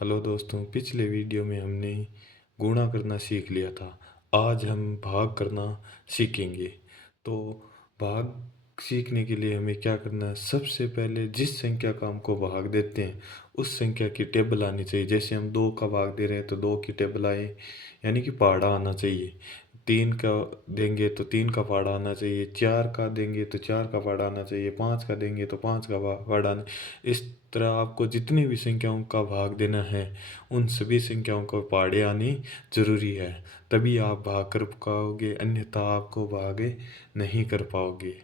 Hello दोस्तों, पिछले video में हमने गुणा करना सीख लिया था। आज हम भाग करना सीखेंगे। तो भाग सीखने के लिए हमें क्या करना है? सबसे पहले जिस संख्या का हमको भाग देते हैं उस संख्या की टेबल आनी चाहिए। जैसे हम दो का भाग दे रहे हैं तो दो की टेबल आए, यानी कि पहाड़ा आना चाहिए। तीन का देंगे तो तीन का पहाड़ा आना चाहिए। चार का देंगे तो चार का पहाड़ा आना चाहिए। पाँच का देंगे तो पाँच का पहाड़ा आना। इस तरह आपको जितनी भी संख्याओं का भाग देना है उन सभी संख्याओं को पहाड़े आनी जरूरी है। तभी आप भाग कर पाओगे, अन्यथा आपको भाग नहीं कर पाओगे।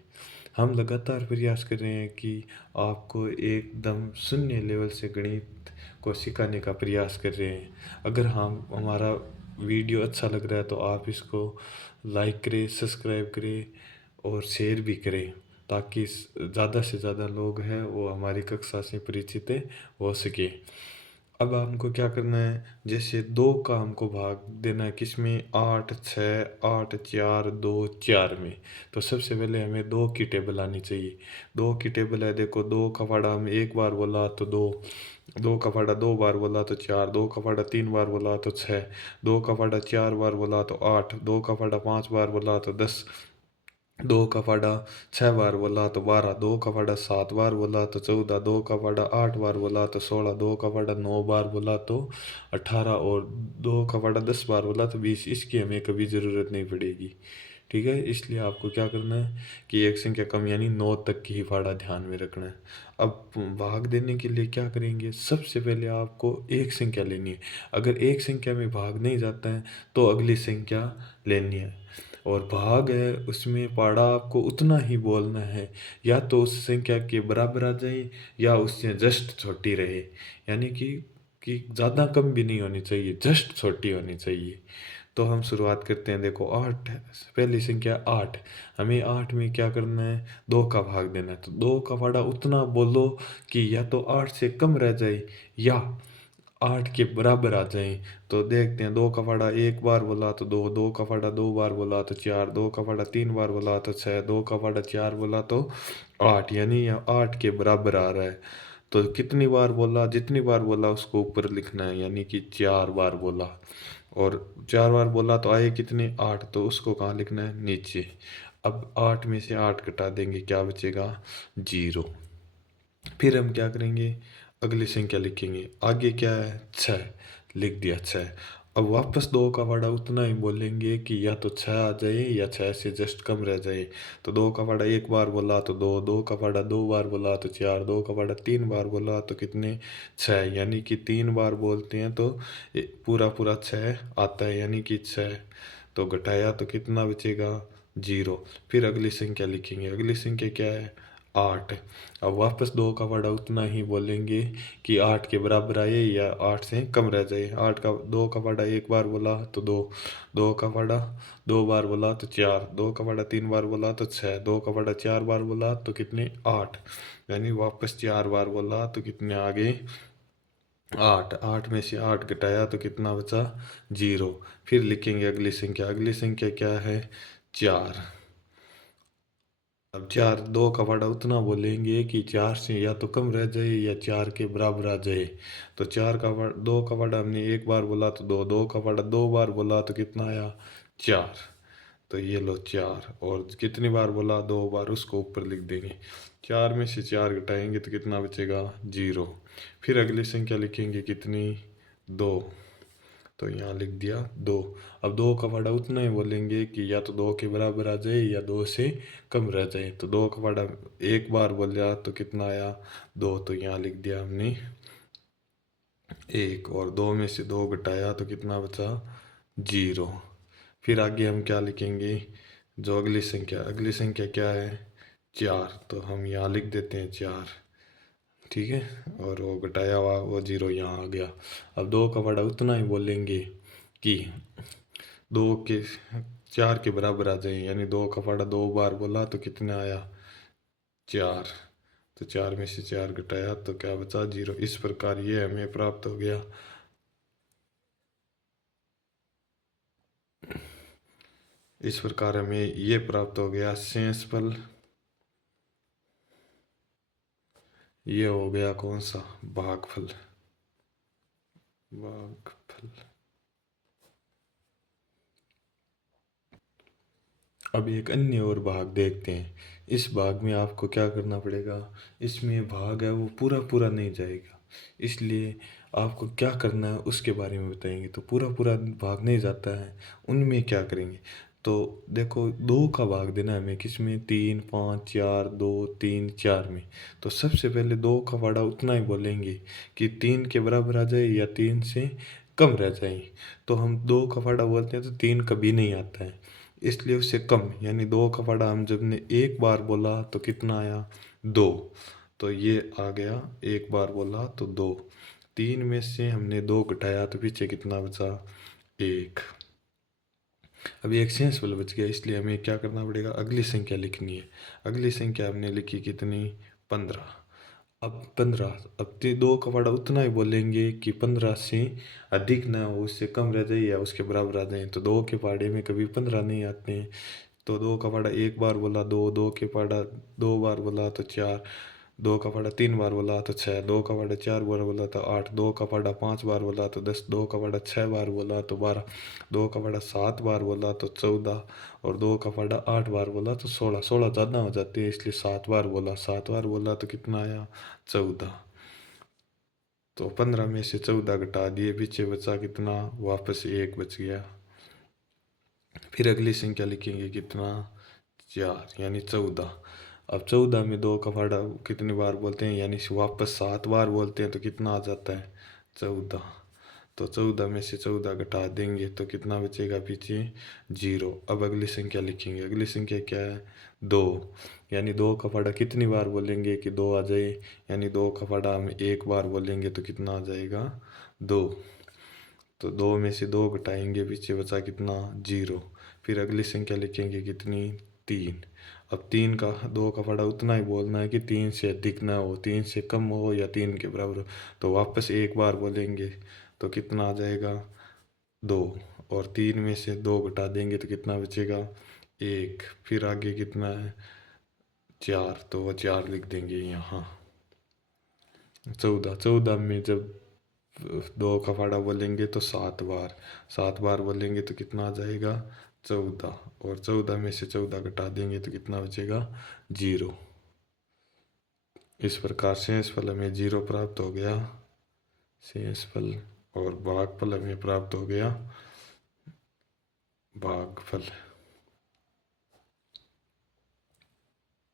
हम लगातार प्रयास कर रहे हैं कि आपको एकदम शून्य लेवल से गणित को सिखाने का प्रयास कर रहे हैं। अगर हम हमारा वीडियो अच्छा लग रहा है तो आप इसको लाइक करें, सब्सक्राइब करें और शेयर भी करें, ताकि ज़्यादा से ज़्यादा लोग हैं वो हमारी कक्षा से परिचित हो सके। अब हमको क्या करना है? जैसे दो का हमको भाग देना है किसमें? आठ, छः, आठ, चार, दो, चार में। तो सबसे पहले हमें दो की टेबल आनी चाहिए। दो की टेबल है, देखो, दो का फाड़ा हम एक बार बोला तो दो, दो का फाड़ा दो बार बोला तो चार, दो का फाड़ा तीन बार बोला तो छः, दो का फाड़ा चार बार बोला तो आठ, दो का फाड़ा पाँच बार बोला तो 10, दो का फाड़ा छः बार बोला तो 12, दो का फाड़ा सात बार बोला तो 14, दो का फाड़ा आठ बार बोला तो 16, दो का फाड़ा नौ बार बोला तो 18 और दो का फाड़ा 10 बार बोला तो 20। इसकी हमें कभी ज़रूरत नहीं पड़ेगी। ठीक है, इसलिए आपको क्या करना है कि एक संख्या कम यानी 9 तक की ही फाड़ा ध्यान में रखना है। अब भाग देने के लिए क्या करेंगे? सबसे पहले आपको एक संख्या लेनी है। अगर एक संख्या में भाग नहीं जाता है तो अगली संख्या लेनी है। और भाग है उसमें पाड़ा आपको उतना ही बोलना है, या तो उस संख्या के बराबर आ जाए या उससे जस्ट छोटी रहे। यानी कि ज़्यादा कम भी नहीं होनी चाहिए, जस्ट छोटी होनी चाहिए। तो हम शुरुआत करते हैं। देखो, आठ, पहली संख्या आठ। हमें आठ में क्या करना है? दो का भाग देना है। तो दो का पाड़ा उतना बोलो कि या तो आठ से कम रह जाए या आठ के बराबर आ जाए। तो देखते हैं, दो का फाड़ा एक बार बोला तो दो, दो का फाड़ा दो बार बोला तो चार, दो का फाड़ा तीन बार बोला तो छः, दो का फाड़ा चार बोला तो आठ, यानी यह आठ के बराबर आ रहा है। तो कितनी बार बोला? जितनी बार बोला उसको ऊपर लिखना है, यानी कि चार बार बोला। और चार बार बोला तो आए कितने? आठ, तो उसको कहाँ लिखना है? नीचे। अब आठ में से आठ घटा देंगे, क्या बचेगा? जीरो। फिर हम क्या करेंगे? अगली संख्या लिखेंगे। आगे क्या है? छः। लिख दिया छः। अब वापस दो का फाड़ा उतना ही बोलेंगे कि या तो छः आ जाए या छः से जस्ट कम रह जाए। तो दो का फाड़ा एक बार बोला तो दो, दो का फाड़ा दो बार बोला तो चार, दो का फाड़ा तीन बार बोला तो कितने? छः। यानी कि तीन बार बोलते हैं तो पूरा पूरा छः आता है, यानी कि छः। तो घटाया तो कितना बचेगा? जीरो। फिर अगली संख्या लिखेंगे। अगली संख्या क्या है? आठ। अब वापस दो का फाड़ा उतना ही बोलेंगे कि आठ के बराबर आए या आठ से कम रह जाए। आठ का दो का फाड़ा एक बार बोला तो दो, दो का फाड़ा दो बार बोला तो चार, दो का फाड़ा तीन बार बोला तो छः, दो का फाड़ा चार बार बोला तो कितने? आठ। यानी वापस चार बार बोला तो कितने आ गए? आठ। आठ में से आठ घटाया तो कितना बचा? जीरो। फिर लिखेंगे अगली संख्या। अगली संख्या क्या है? चार। अब चार, दो का फाड़ा उतना बोलेंगे कि चार से या तो कम रह जाए या चार के बराबर आ जाए। तो चार का फाड़ा, दो का फाड़ा हमने एक बार बोला तो दो, दो का फाड़ा दो बार बोला तो कितना आया? चार। तो ये लो चार। और कितनी बार बोला? दो बार, उसको ऊपर लिख देंगे। चार में से चार घटाएंगे तो कितना बचेगा? जीरो। फिर अगली संख्या लिखेंगे कितनी? दो। तो यहाँ लिख दिया दो। अब दो का फाड़ा उतना ही बोलेंगे कि या तो दो के बराबर आ जाए या दो से कम रह जाए। तो दो का फाड़ा एक बार बोला तो कितना आया? दो। तो यहाँ लिख दिया हमने एक। और दो में से दो घटाया तो कितना बचा? जीरो। फिर आगे हम क्या लिखेंगे? जो अगली संख्या, अगली संख्या क्या है? चार। तो हम यहाँ लिख देते हैं चार। ठीक है। और वो घटाया हुआ वो जीरो यहाँ आ गया। अब दो का फाड़ा उतना ही बोलेंगे कि दो के चार के बराबर आ जाए। यानी दो का फाड़ा दो बार बोला तो कितना आया? चार। तो चार में से चार घटाया तो क्या बचा? जीरो। इस प्रकार ये हमें प्राप्त हो गया। इस प्रकार हमें ये प्राप्त हो गया शेषफल। ये हो गया कौन सा? भागफल। भागफल। अब एक अन्य और भाग देखते हैं। इस भाग में आपको क्या करना पड़ेगा, इसमें भाग है वो पूरा पूरा नहीं जाएगा, इसलिए आपको क्या करना है उसके बारे में बताएंगे। तो पूरा पूरा भाग नहीं जाता है, उनमें क्या करेंगे। तो देखो, दो का भाग देना है हमें, किसमें, तीन, पाँच, चार, दो, तीन, चार में। तो सबसे पहले दो का फाड़ा उतना ही बोलेंगे कि तीन के बराबर आ जाए या तीन से कम रह जाए। तो हम दो का फाड़ा बोलते हैं तो तीन कभी नहीं आता है, इसलिए उससे कम, यानी दो का फाड़ा हम जब ने एक बार बोला तो कितना आया, दो। तो ये आ गया, एक बार बोला तो दो। तीन में से हमने दो घटाया तो पीछे कितना बचा, एक। अभी एक शेष वाला बच गया, इसलिए हमें क्या करना पड़ेगा, अगली संख्या लिखनी है। अगली संख्या हमने लिखी कितनी, 15। अब 15, अब दो का फाड़ा उतना ही बोलेंगे कि 15 से अधिक ना हो, उससे कम रह जाए या उसके बराबर आ जाए। तो दो के फाड़े में कभी 15 नहीं आते हैं। तो दो का फाड़ा एक बार बोला दो, दो के फाड़ा दो बार बोला तो चार, दो का फाड़ा तीन बार बोला तो छः, दो का फाड़ा चार बार बोला तो आठ, दो का फाड़ा पांच बार बोला तो 10, दो का फाड़ा छः बार बोला तो 12, दो का फाड़ा सात बार बोला तो 14, और दो का फाड़ा आठ बार बोला तो 16। 16 ज़्यादा हो जाती है, इसलिए सात बार बोला, सात बार बोला तो कितना आया, 14। तो 15 में से 14 घटा दिए, पीछे बचा कितना, वापस एक बच गया। फिर अगली संख्या लिखेंगे कितना, चार, यानी 14। अब 14 में दो का फाड़ा कितनी बार बोलते हैं, यानी वापस सात बार बोलते हैं, तो कितना आ जाता है, 14। तो 14 में से 14 घटा देंगे तो कितना बचेगा पीछे, जीरो। अब अगली संख्या लिखेंगे, अगली संख्या क्या है, दो। यानी दो का फाड़ा कितनी बार बोलेंगे कि दो आ जाए, यानी दो का फाड़ा हम एक बार बोलेंगे तो कितना आ जाएगा, दो। तो दो में से दो घटाएंगे, पीछे बचा कितना, जीरो। फिर अगली संख्या लिखेंगे कितनी, तीन। अब तीन का, दो का फाड़ा उतना ही बोलना है कि तीन से अधिक ना हो, तीन से कम हो या तीन के बराबर हो। तो वापस एक बार बोलेंगे तो कितना आ जाएगा, दो। और तीन में से दो घटा देंगे तो कितना बचेगा, एक। फिर आगे कितना है, चार, तो वह चार लिख देंगे यहाँ। 14, 14 में जब दो का फाड़ा बोलेंगे तो सात बार, सात बार बोलेंगे तो कितना आ जाएगा, 14। और 14 में से 14 घटा देंगे तो कितना बचेगा, जीरो। इस प्रकार शेषफल हमें जीरो प्राप्त हो गया, शेषफल। और भागफल हमें प्राप्त हो गया, भागफल।